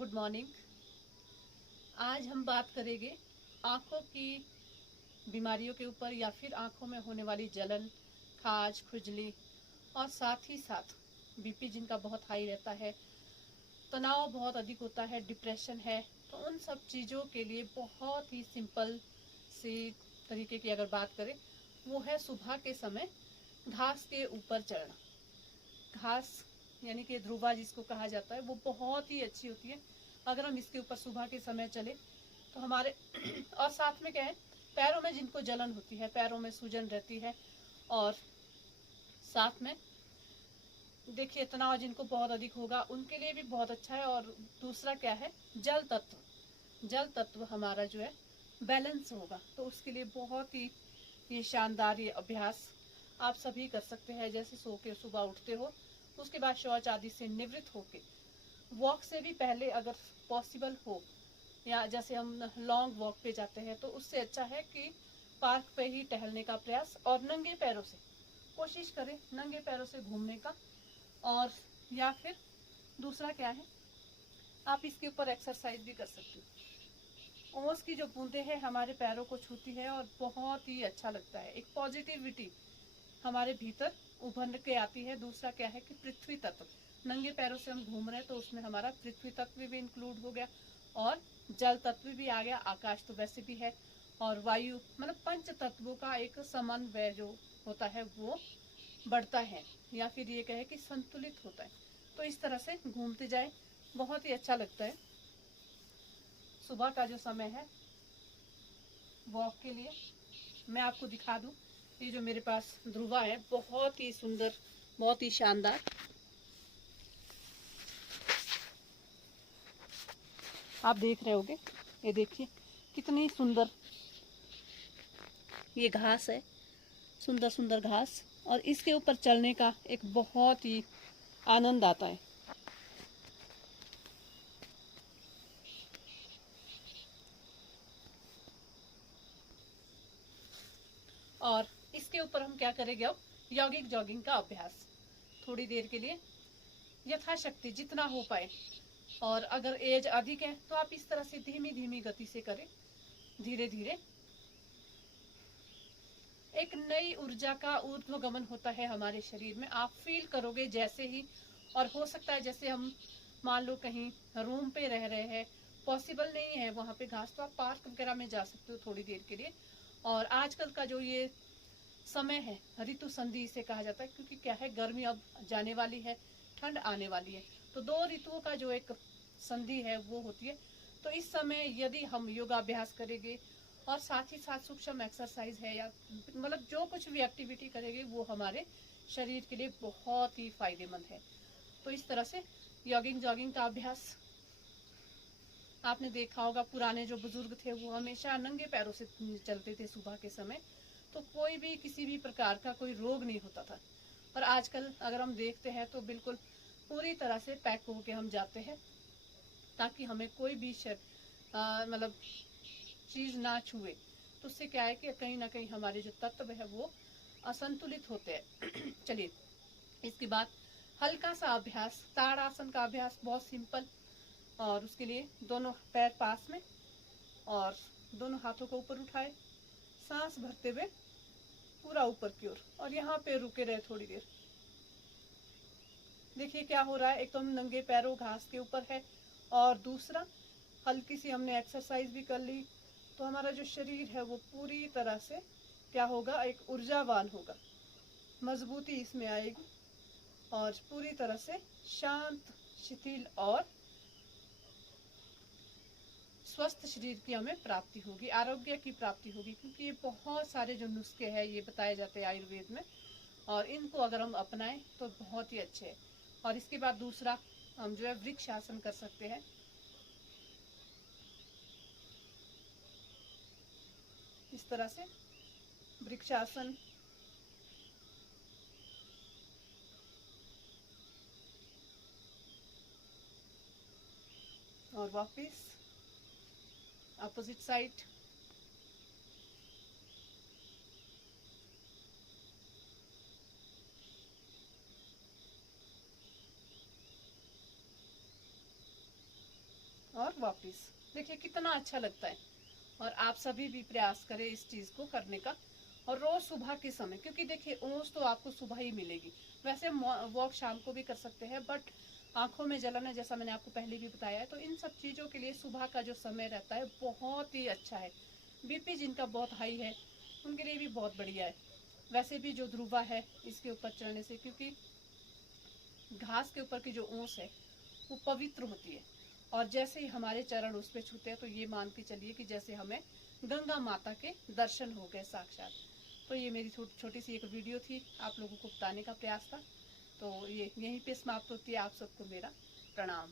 Good morning. आज हम बात करेंगे आँखों की बीमारियों के ऊपर या फिर आँखों में होने वाली जलन, खाज, खुजली और साथ ही साथ बीपी जिनका बहुत हाई रहता है, तनाव बहुत अधिक होता है, डिप्रेशन है, तो उन सब चीज़ों के लिए बहुत ही सिंपल सी तरीके की अगर बात करें वो है सुबह के समय घास के ऊपर चढ़ना। घास यानी कि ध्रुवा जिसको कहा जाता है वो बहुत ही अच्छी होती है। अगर हम इसके ऊपर सुबह के समय चले तो हमारे और साथ में क्या है, पैरों में जिनको जलन होती है, पैरों में सूजन रहती है, और साथ में देखिए तनाव जिनको बहुत अधिक होगा उनके लिए भी बहुत अच्छा है। और दूसरा क्या है, जल तत्व हमारा जो है बैलेंस होगा, तो उसके लिए बहुत ही ये शानदार ये अभ्यास आप सभी कर सकते हैं। जैसे सो के सुबह उठते हो, उसके बाद शौच आदि से निवृत्त होके वॉक से भी पहले अगर पॉसिबल हो, या जैसे हम लॉन्ग वॉक पे जाते हैं तो उससे अच्छा है कि पार्क पे ही टहलने का प्रयास, और नंगे पैरों से कोशिश करें, नंगे पैरों से घूमने का। और या फिर दूसरा क्या है, आप इसके ऊपर एक्सरसाइज भी कर सकते हो। ओस की जो बूंदें हैं हमारे पैरों को छूती है और बहुत ही अच्छा लगता है, एक पॉजिटिविटी हमारे भीतर उभर के आती है। दूसरा क्या है कि पृथ्वी तत्व, नंगे पैरों से हम घूम रहे हैं तो उसमें हमारा पृथ्वी तत्व भी इंक्लूड हो गया, और जल तत्व भी आ गया, आकाश तो वैसे भी है, और वायु, मतलब पंच तत्वों का एक समन्वय जो होता है वो बढ़ता है, या फिर ये कहे कि संतुलित होता है। तो इस तरह से घूमते जाए, बहुत ही अच्छा लगता है। सुबह का जो समय है वॉक के लिए मैं आपको दिखा दूं, ये जो मेरे पास ध्रुवा है बहुत ही सुंदर, बहुत ही शानदार, आप देख रहे होगे, ये देखिए कितनी सुंदर ये घास है, सुंदर सुंदर घास, और इसके ऊपर चलने का एक बहुत ही आनंद आता है। और इसके ऊपर हम क्या करेंगे अब, यौगिक जॉगिंग का अभ्यास थोड़ी देर के लिए, यथाशक्ति जितना हो पाए। और अगर एज अधिक है तो आप इस तरह से धीमी धीमी गति से करें, धीरे धीरे। एक नई ऊर्जा का ऊर्ध्वगमन होता है हमारे शरीर में, आप फील करोगे जैसे ही। और हो सकता है जैसे हम मान लो कहीं रूम पे रह रहे हैं, पॉसिबल नहीं है वहां पे घास, तो आप पार्क वगैरह में जा सकते हो थोड़ी देर के लिए। और आजकल का जो ये समय है, ऋतु संधि इसे कहा जाता है, क्योंकि क्या है, गर्मी अब जाने वाली है, ठंड आने वाली है, तो दो ऋतुओं का जो एक संधि है वो होती है। तो इस समय यदि हम योगाभ्यास करेंगे और साथ ही साथ सूक्ष्म एक्सरसाइज है, या मतलब जो कुछ भी एक्टिविटी करेंगे वो हमारे शरीर के लिए बहुत ही फायदेमंद है। तो इस तरह से यॉगिंग जॉगिंग का अभ्यास, आपने देखा होगा पुराने जो बुजुर्ग थे वो हमेशा नंगे पैरों से चलते थे सुबह के समय, तो कोई भी किसी भी प्रकार का कोई रोग नहीं होता था। और आजकल अगर हम देखते हैं तो बिल्कुल पूरी तरह से पैक होके हम जाते हैं, ताकि हमें कोई भी मतलब चीज ना छुए। तो उससे क्या है कि कहीं ना कहीं हमारे जो तत्व है वो असंतुलित होते हैं। चलिए, इसके बाद हल्का सा अभ्यास, ताड़ासन का अभ्यास, बहुत सिंपल। और उसके लिए दोनों पैर पास में और दोनों हाथों को ऊपर उठाए, सांस भरते हुए पूरा ऊपर की ओर, और यहाँ पे रुके रहे थोड़ी देर। देखिए क्या हो रहा है, एक तो हम नंगे पैरों घास के ऊपर है, और दूसरा हल्की सी हमने एक्सरसाइज भी कर ली, तो हमारा जो शरीर है वो पूरी तरह से क्या होगा, एक ऊर्जावान होगा, मजबूती इसमें आएगी, और पूरी तरह से शांत, शिथिल और स्वस्थ शरीर की हमें प्राप्ति होगी, आरोग्य की प्राप्ति होगी। क्योंकि ये बहुत सारे जो नुस्खे हैं ये बताए जाते हैं आयुर्वेद में, और इनको अगर हम अपनाएं तो बहुत ही अच्छे है। और इसके बाद दूसरा हम जो है वृक्ष आसन कर सकते हैं। इस तरह से वृक्षासन, और वापिस अपोजिट साइड। वापस। देखिए कितना अच्छा लगता है। और आप सभी भी प्रयास करें इस चीज को करने का, और रोज सुबह के समय, क्योंकि देखिए ओस तो आपको सुबह ही मिलेगी। वैसे वॉक शाम को भी कर सकते हैं, बट आंखों में जलन है जैसा मैंने आपको पहले भी बताया है, तो इन सब चीजों के लिए सुबह का जो समय रहता है बहुत ही अच्छा है। बीपी जिनका बहुत हाई है उनके लिए भी बहुत बढ़िया है। वैसे भी जो ध्रुवा है इसके ऊपर चढ़ने से, क्योंकि घास के ऊपर की जो ओस है वो पवित्र होती है, और जैसे ही हमारे चरण उस पर छूते हैं तो ये मान के चलिए कि जैसे हमें गंगा माता के दर्शन हो गए साक्षात। तो ये मेरी छोटी सी एक वीडियो थी, आप लोगों को बताने का प्रयास था। तो ये यहीं पे समाप्त होती है। आप सबको मेरा प्रणाम।